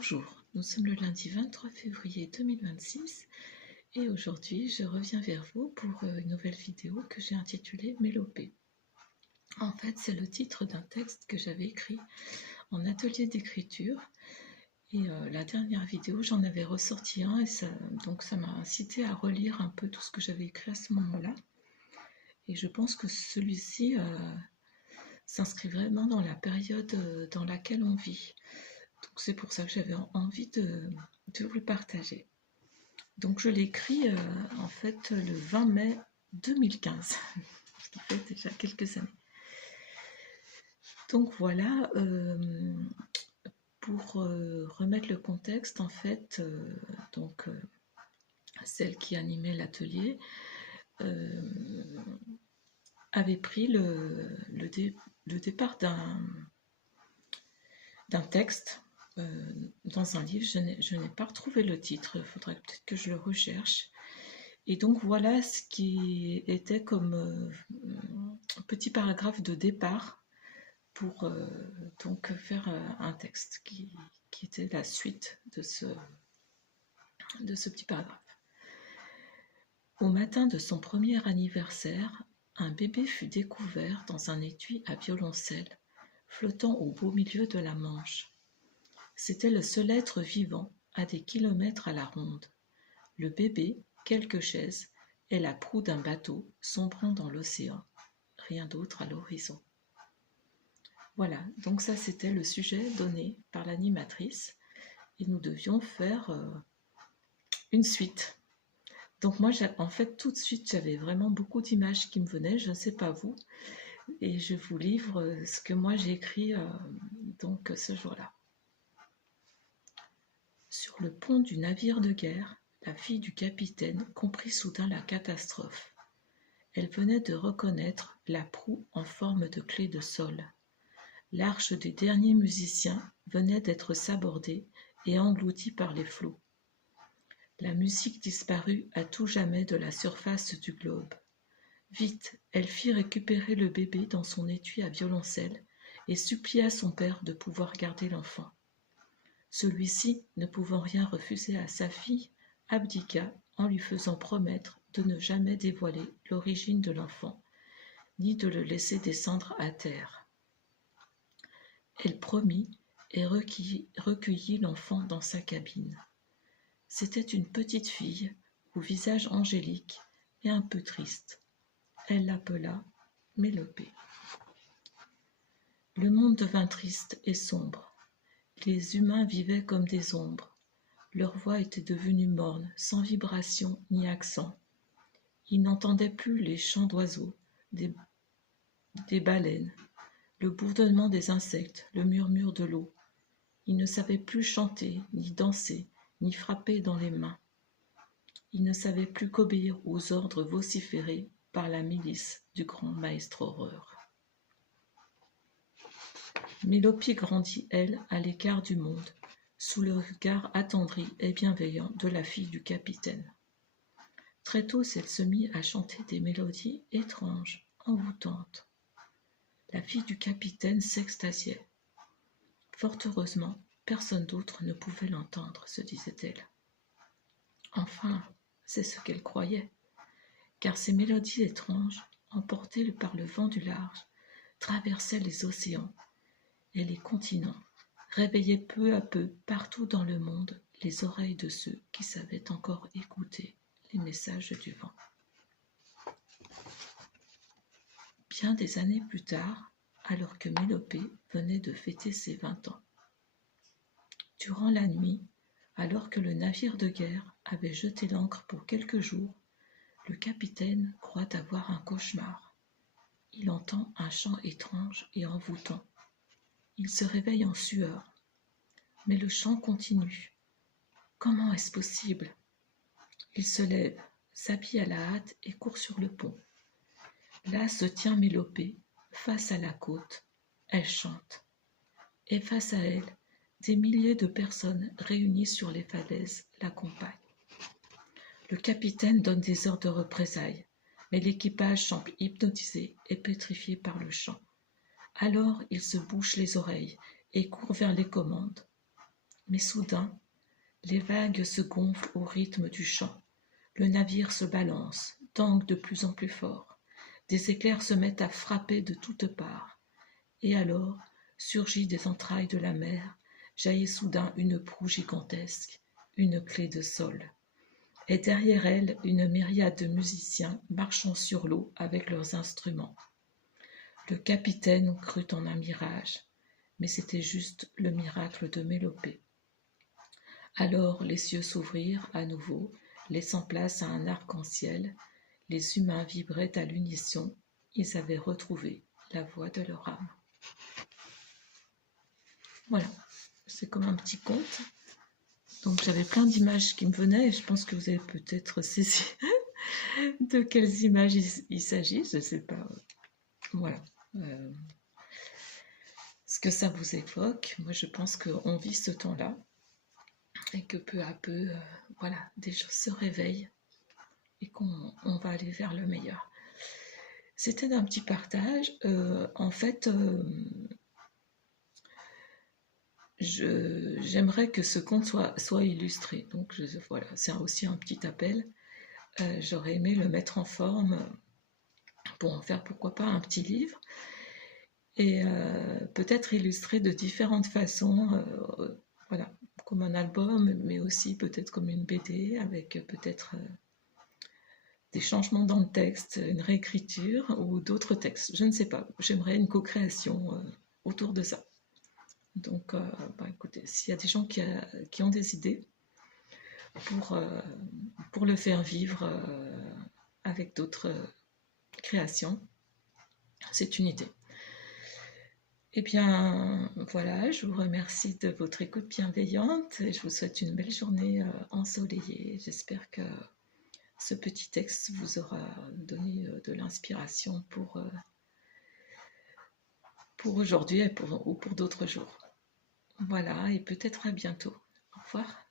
Bonjour, nous sommes le lundi 23 février 2026 et aujourd'hui je reviens vers vous pour une nouvelle vidéo que j'ai intitulée Mélopée. En fait, c'est le titre d'un texte que j'avais écrit en atelier d'écriture et la dernière vidéo j'en avais ressorti un et ça m'a incité à relire un peu tout ce que j'avais écrit à ce moment-là et je pense que celui-ci s'inscrit vraiment dans la période dans laquelle on vit. Donc c'est pour ça que j'avais envie de vous le partager. Donc je l'écris en fait le 20 mai 2015, ce qui fait déjà quelques années. Donc voilà, pour remettre le contexte, en fait, celle qui animait l'atelier avait pris le départ d'un texte dans un livre. Je n'ai pas retrouvé le titre, il faudrait peut-être que je le recherche. Et donc voilà ce qui était comme petit paragraphe de départ pour donc faire un texte qui était la suite de ce petit paragraphe. Au matin de son premier anniversaire, un bébé fut découvert dans un étui à violoncelle, flottant au beau milieu de la Manche. C'était le seul être vivant à des kilomètres à la ronde. Le bébé, quelques chaises, et la proue d'un bateau sombrant dans l'océan. Rien d'autre à l'horizon. Voilà, donc ça c'était le sujet donné par l'animatrice et nous devions faire une suite. Donc moi, en fait, tout de suite, j'avais vraiment beaucoup d'images qui me venaient, je ne sais pas vous, et je vous livre ce que moi j'ai écrit donc ce jour-là. Sur le pont du navire de guerre, la fille du capitaine comprit soudain la catastrophe. Elle venait de reconnaître la proue en forme de clé de sol. L'arche des derniers musiciens venait d'être sabordée et engloutie par les flots. La musique disparut à tout jamais de la surface du globe. Vite, elle fit récupérer le bébé dans son étui à violoncelle et supplia son père de pouvoir garder l'enfant. Celui-ci, ne pouvant rien refuser à sa fille, abdiqua en lui faisant promettre de ne jamais dévoiler l'origine de l'enfant, ni de le laisser descendre à terre. Elle promit et recueillit l'enfant dans sa cabine. C'était une petite fille, au visage angélique et un peu triste. Elle l'appela Mélopée. Le monde devint triste et sombre. Les humains vivaient comme des ombres. Leur voix était devenue morne, sans vibration ni accent. Ils n'entendaient plus les chants d'oiseaux, des baleines, le bourdonnement des insectes, le murmure de l'eau. Ils ne savaient plus chanter, ni danser, ni frapper dans les mains. Ils ne savaient plus qu'obéir aux ordres vociférés par la milice du grand maître horreur. Mélopée grandit, elle, à l'écart du monde, sous le regard attendri et bienveillant de la fille du capitaine. Très tôt, elle se mit à chanter des mélodies étranges, envoûtantes. La fille du capitaine s'extasiait. Fort heureusement, personne d'autre ne pouvait l'entendre, se disait-elle. Enfin, c'est ce qu'elle croyait, car ces mélodies étranges, emportées par le vent du large, traversaient les océans et les continents, réveillaient peu à peu partout dans le monde les oreilles de ceux qui savaient encore écouter les messages du vent. Bien des années plus tard, alors que Mélopée venait de fêter ses 20 ans. Durant la nuit, alors que le navire de guerre avait jeté l'ancre pour quelques jours, le capitaine croit avoir un cauchemar. Il entend un chant étrange et envoûtant. Il se réveille en sueur. Mais le chant continue. Comment est-ce possible? Il se lève, s'habille à la hâte et court sur le pont. Là se tient Mélopée, face à la côte. Elle chante. Et face à elle, des milliers de personnes réunies sur les falaises l'accompagnent. Le capitaine donne des ordres de représailles, mais l'équipage semble hypnotisé et pétrifié par le chant. Alors il se bouche les oreilles et court vers les commandes. Mais soudain, les vagues se gonflent au rythme du chant. Le navire se balance, tangue de plus en plus fort. Des éclairs se mettent à frapper de toutes parts. Et alors, surgit des entrailles de la mer, jaillit soudain une proue gigantesque, une clé de sol. Et derrière elle, une myriade de musiciens marchant sur l'eau avec leurs instruments. Le capitaine crut en un mirage, mais c'était juste le miracle de Mélopée. Alors les cieux s'ouvrirent à nouveau, laissant place à un arc-en-ciel. Les humains vibraient à l'unisson, ils avaient retrouvé la voix de leur âme. Voilà, c'est comme un petit conte. Donc j'avais plein d'images qui me venaient et je pense que vous avez peut-être saisi de quelles images il s'agit, je ne sais pas. Voilà. Ce que ça vous évoque, moi je pense qu'on vit ce temps-là et que peu à peu, voilà, des choses se réveillent et qu'on va aller vers le meilleur. C'était un petit partage. En fait, j'aimerais que ce conte soit illustré. Donc voilà, c'est aussi un petit appel. J'aurais aimé le mettre en forme pour en faire pourquoi pas un petit livre et peut-être illustrer de différentes façons, voilà, comme un album, mais aussi peut-être comme une BD avec peut-être des changements dans le texte, une réécriture ou d'autres textes. Je ne sais pas. J'aimerais une co-création autour de ça. Donc, écoutez, s'il y a des gens qui ont des idées pour le faire vivre avec d'autres créations, c'est une idée. Eh bien, voilà, je vous remercie de votre écoute bienveillante et je vous souhaite une belle journée ensoleillée. J'espère que ce petit texte vous aura donné de l'inspiration pour aujourd'hui ou pour d'autres jours. Voilà, et peut-être à bientôt. Au revoir.